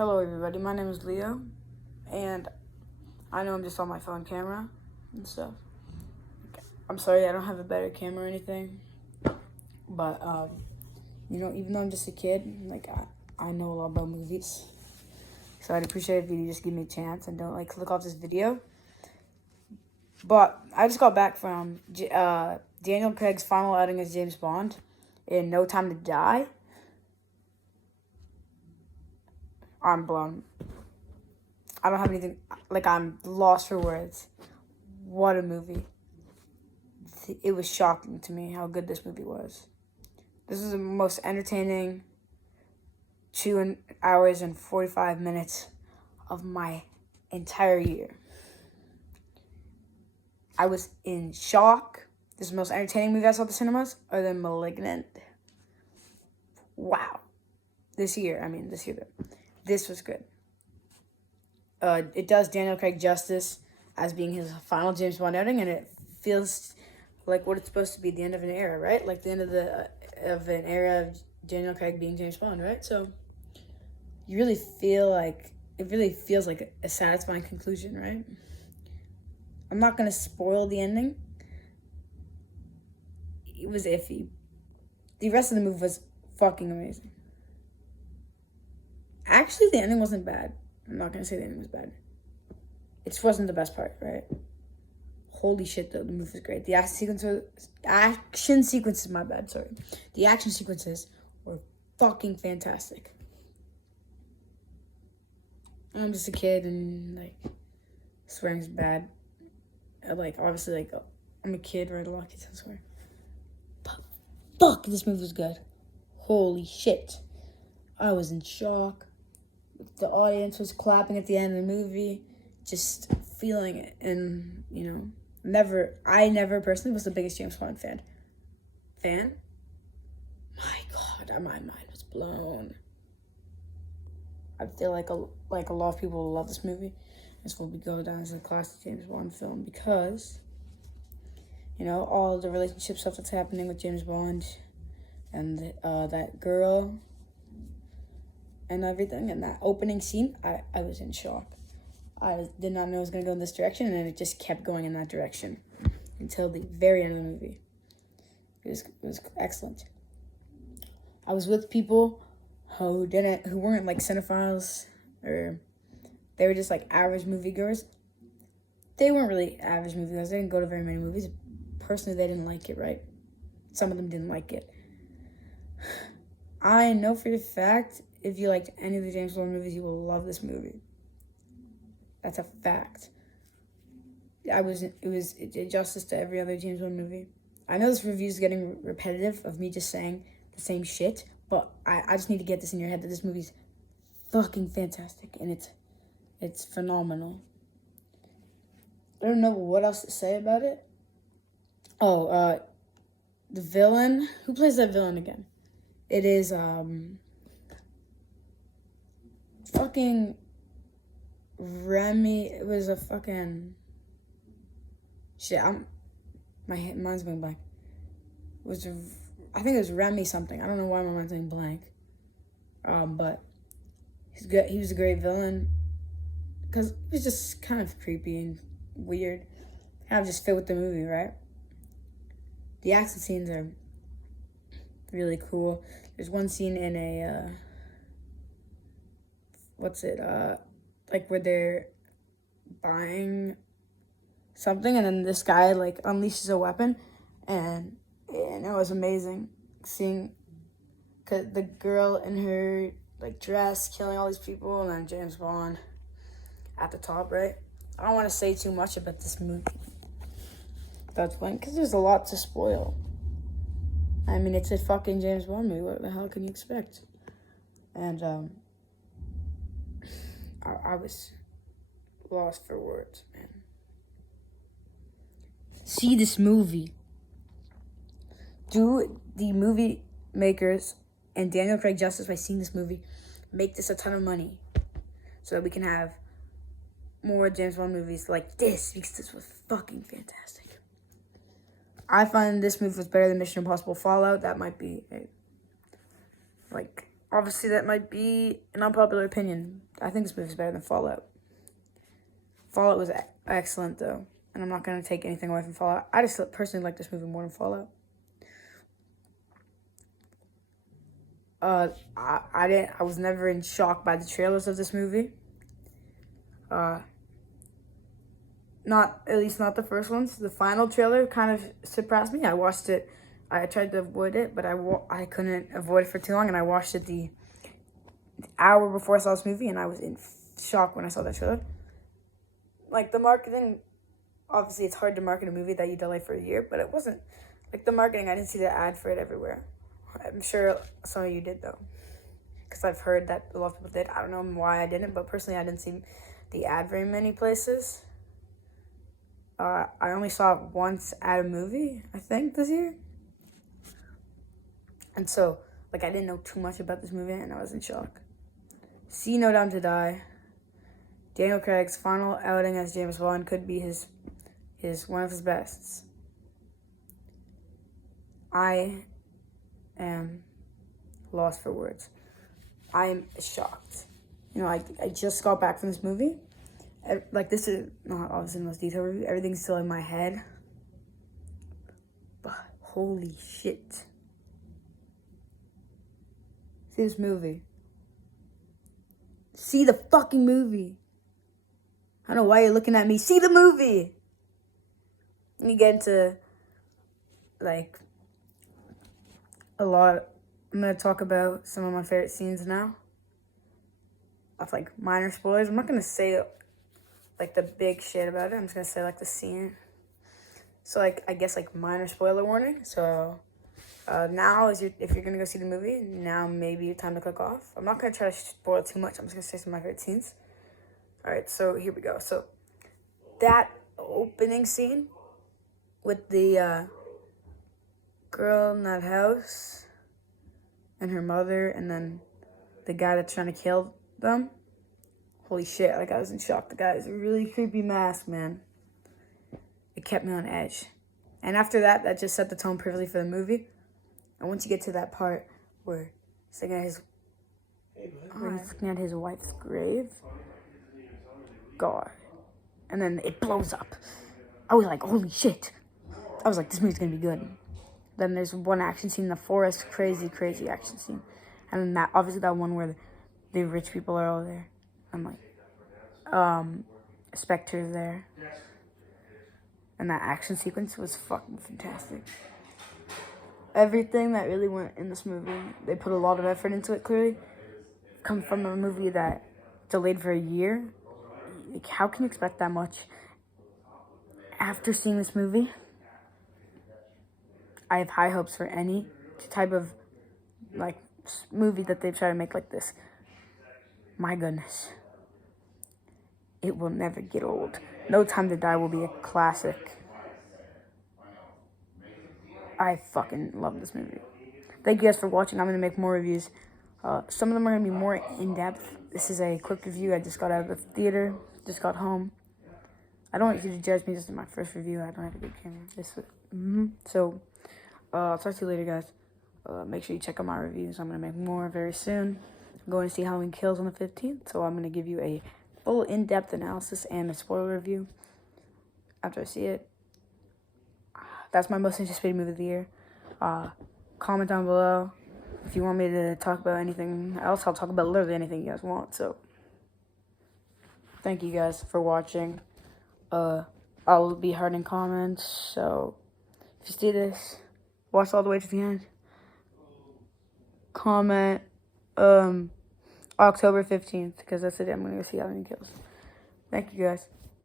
Hello everybody, my name is Leo, and I know I'm just on my phone camera and stuff. I'm sorry I don't have a better camera or anything, but even though I'm just a kid, I know a lot about movies, so I'd appreciate if you just give me a chance and don't click off this video. But I just got back from Daniel Craig's final outing as James Bond in No Time to Die. I'm blown. I don't have anything, I'm lost for words. What a movie. It was shocking to me how good this movie was. This is the most entertaining 2 hours and 45 minutes of my entire year. I was in shock. This is the most entertaining movie I saw at the cinemas, other than *Malignant*. Wow. This year. This was good. It does Daniel Craig justice as being his final James Bond outing, and it feels like what it's supposed to be, the end of an era, right? Like the end of an era of Daniel Craig being James Bond, right? So you really feel like it really feels like a satisfying conclusion, right? I'm not gonna spoil the ending. It was iffy. The rest of the movie was fucking amazing. Actually, the ending wasn't bad. I'm not gonna say the ending was bad. It just wasn't the best part, right? Holy shit, though, the movie was great. The action sequences, my bad, sorry. The action sequences were fucking fantastic. I'm just a kid, and, swearing's bad. Obviously, I'm a kid, right? A lot of kids don't swear. But, fuck, this movie was good. Holy shit. I was in shock. The audience was clapping at the end of the movie, just feeling it. And, I never personally was the biggest James Bond fan. My God, my mind was blown. I feel like a lot of people love this movie. This will go down as a classic James Bond film because, all the relationship stuff that's happening with James Bond and that girl and everything, and that opening scene, I was in shock. I did not know it was going to go in this direction, and it just kept going in that direction until the very end of the movie. It was excellent. I was with people who weren't cinephiles, or they were just average moviegoers. They weren't really average moviegoers. They didn't go to very many movies. Personally, they didn't like it, right? Some of them didn't like it. I know for a fact, if you liked any of the James Bond movies, you will love this movie. That's a fact. It did justice to every other James Bond movie. I know this review is getting repetitive of me just saying the same shit, but I just need to get this in your head that this movie's fucking fantastic, and it's phenomenal. I don't know what else to say about it. Oh, the villain. Who plays that villain again? It is fucking Remy. It was a fucking shit. My mind's going blank. I think it was Remy something. I don't know why my mind's going blank. But he's good. He was a great villain because he was just kind of creepy and weird. Kind of just fit with the movie, right? The action scenes are really cool. There's one scene in a where they're buying something, and then this guy unleashes a weapon, and it was amazing seeing the girl in her dress killing all these people, and then James Bond at the top, right? I don't want to say too much about this movie. That's fine, because there's a lot to spoil. It's a fucking James Bond movie. What the hell can you expect? And I was lost for words, man. See this movie. Do the movie makers and Daniel Craig justice by seeing this movie. Make this a ton of money so that we can have more James Bond movies like this, because this was fucking fantastic. I find this movie was better than Mission Impossible Fallout. That might be obviously that might be an unpopular opinion. I think this movie's better than Fallout. Fallout was excellent though, and I'm not gonna take anything away from Fallout. I just personally like this movie more than Fallout. I was never in shock by the trailers of this movie. Not the first ones. The final trailer kind of surprised me. I watched it. I tried to avoid it, but I couldn't avoid it for too long, and I watched it the hour before I saw this movie, and I was in shock when I saw that trailer. Like, the marketing, obviously it's hard to market a movie that you delay for a year, but it wasn't, like, the marketing, I didn't see the ad for it everywhere. I'm sure some of you did, though, because I've heard that a lot of people did. I don't know why I didn't, but personally I didn't see the ad very many places. I only saw it once at a movie, I think, this year. And so, like, I didn't know too much about this movie, and I was in shock. See No Time to Die. Daniel Craig's final outing as James Bond could be his one of his bests. I am lost for words. I am shocked. You know, I just got back from this movie. Like, this is not obviously the most detailed review. Everything's still in my head. But holy shit. See this movie. See the fucking movie. I don't know why you're looking at me. See the movie. And you get into, like, a lot. I'm going to talk about some of my favorite scenes now. Of, like, minor spoilers. I'm not going to say, like, the big shit about it. I'm just going to say, like, the scene. So, like, I guess, like, minor spoiler warning. So, now, if you're going to go see the movie, now maybe time to click off. I'm not going to try to spoil too much. I'm just going to say some of my favorite scenes. Alright, so here we go. So, that opening scene with the girl in that house and her mother and then the guy that's trying to kill them. Holy shit, like, I was in shock. The guy has a really creepy mask, man. It kept me on edge. And after that, that just set the tone perfectly for the movie. And once you get to that part where he's looking at his wife's grave, God. And then it blows up. I was like, holy shit. I was like, this movie's gonna be good. Then there's one action scene in the forest, crazy action scene. And then that, obviously that one where the rich people are all there. I'm like, Spectre's there. And that action sequence was fucking fantastic. Everything that really went in this movie, they put a lot of effort into it, clearly. Come from a movie that delayed for a year. Like, how can you expect that much? After seeing this movie, I have high hopes for any type of, like, movie that they try to make like this. My goodness. It will never get old. No Time to Die will be a classic. I fucking love this movie. Thank you guys for watching. I'm going to make more reviews. Some of them are going to be more in-depth. This is a quick review. I just got out of the theater. Just got home. I don't want you to judge me. This is my first review. I don't have a good camera. So, I'll talk to you later, guys. Make sure you check out my reviews. I'm going to make more very soon. I'm going to see Halloween Kills on the 15th. So I'm going to give you a full in-depth analysis and a spoiler review after I see it. That's my most anticipated movie of the year. Comment down below. If you want me to talk about anything else, I'll talk about literally anything you guys want. So, thank you guys for watching. I'll be hard in comments. So, if you see this, watch all the way to the end. Comment October 15th, because that's the day I'm going to go see Halloween Kills. Thank you guys.